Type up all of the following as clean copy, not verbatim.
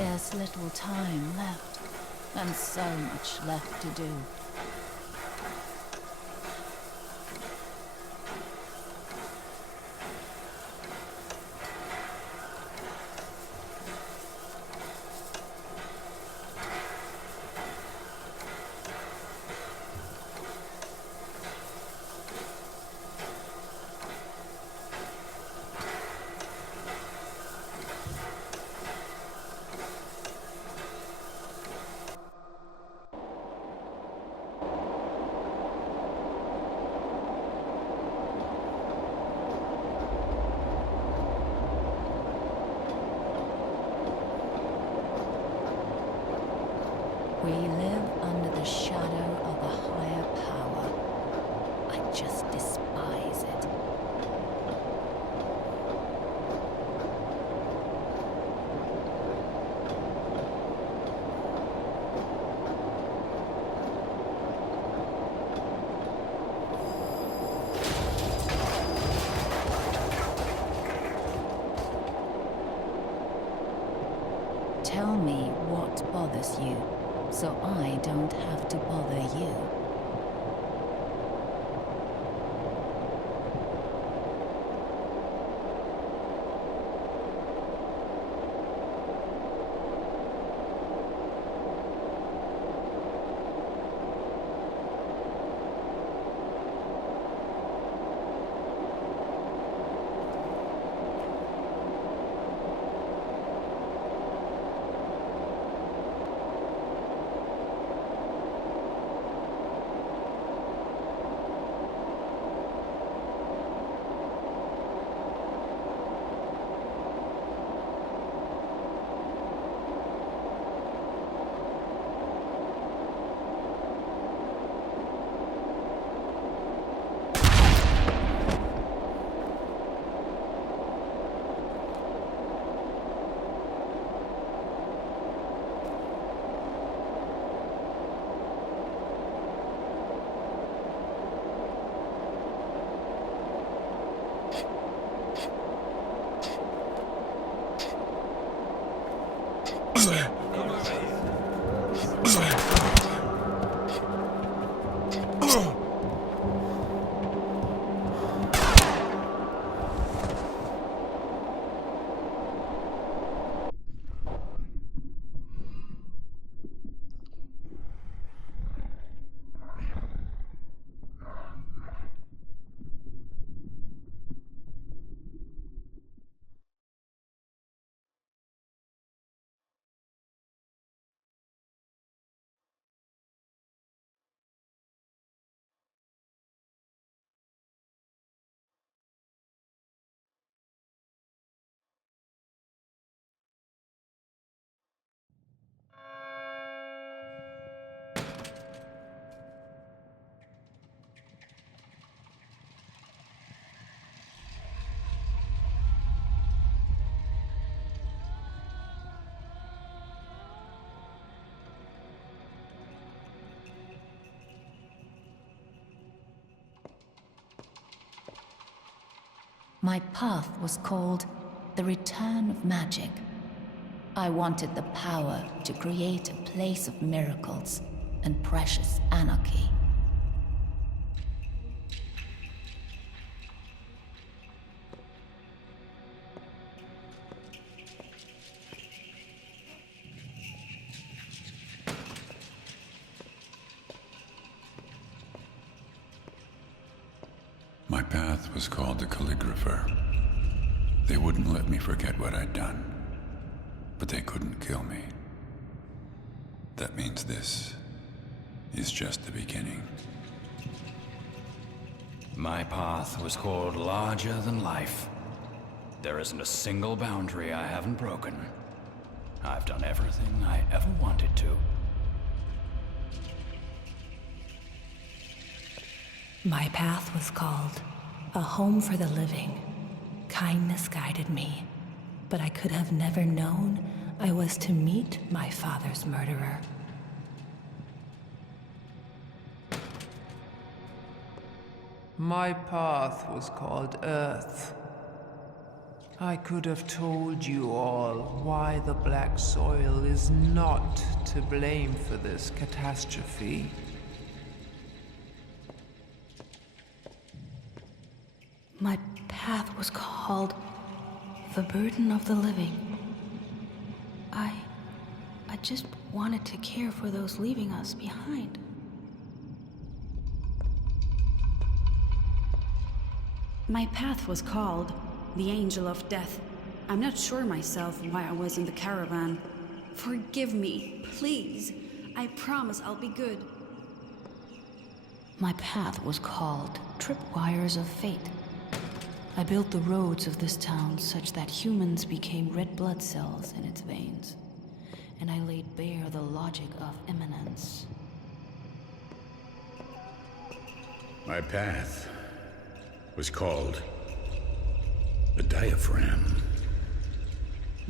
There's little time left, and so much left to do. We live under the shadow of a higher power. I just despise it. Tell me what bothers you, so I don't have to bother you. My path was called the Return of Magic. I wanted the power to create a place of miracles and precious anarchy. My path was called the Calligrapher. They wouldn't let me forget what I'd done, but they couldn't kill me. That means this is just the beginning. My path was called Larger Than Life. There isn't a single boundary I haven't broken. I've done everything I ever wanted to. My path was called A Home for the Living. Kindness guided me, but I could have never known I was to meet my father's murderer. My path was called Earth. I could have told you all why the black soil is not to blame for this catastrophe. My path was called the burden of the living. I just wanted to care for those leaving us behind. My path was called the Angel of Death. I'm not sure myself why I was in the caravan. Forgive me, please. I promise I'll be good. My path was called Tripwires of Fate. I built the roads of this town such that humans became red blood cells in its veins, and I laid bare the logic of immanence. My path was called the diaphragm.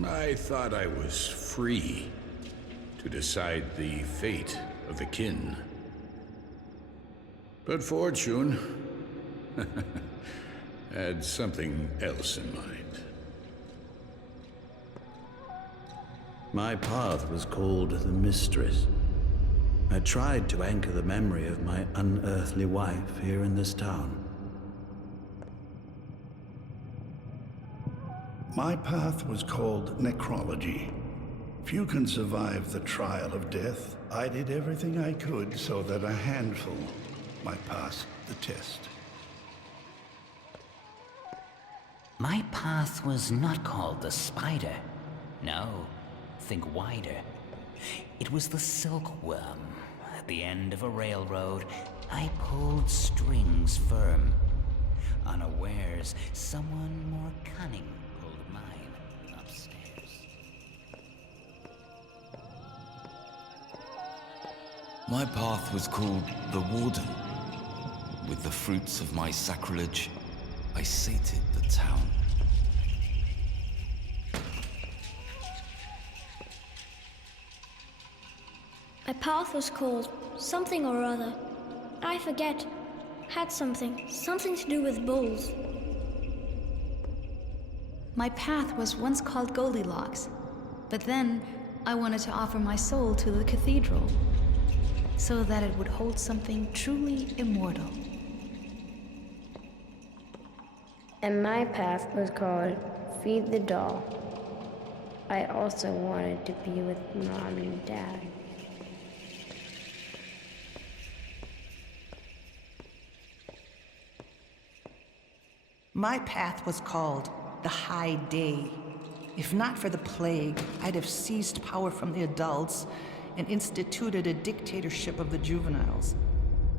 I thought I was free to decide the fate of the kin. But fortune had something else in mind. My path was called the Mistress. I tried to anchor the memory of my unearthly wife here in this town. My path was called necrology. Few can survive the trial of death. I did everything I could so that a handful might pass the test. My path was not called the spider. No, think wider. It was the silkworm. At the end of a railroad, I pulled strings firm. Unawares, someone more cunning pulled mine upstairs. My path was called the Warden. With the fruits of my sacrilege, I sated the town. My path was called something or other. I forget. Had something to do with bulls. My path was once called Goldilocks, but then I wanted to offer my soul to the cathedral, so that it would hold something truly immortal. And my path was called Feed the Doll. I also wanted to be with Mom and Dad. My path was called the High Day. If not for the plague, I'd have seized power from the adults and instituted a dictatorship of the juveniles.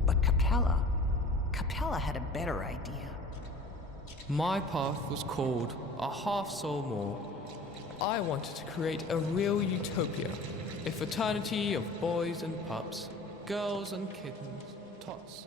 But Capella had a better idea. My path was called a half soul more. I wanted to create a real utopia, a fraternity of boys and pups, girls and kittens, tots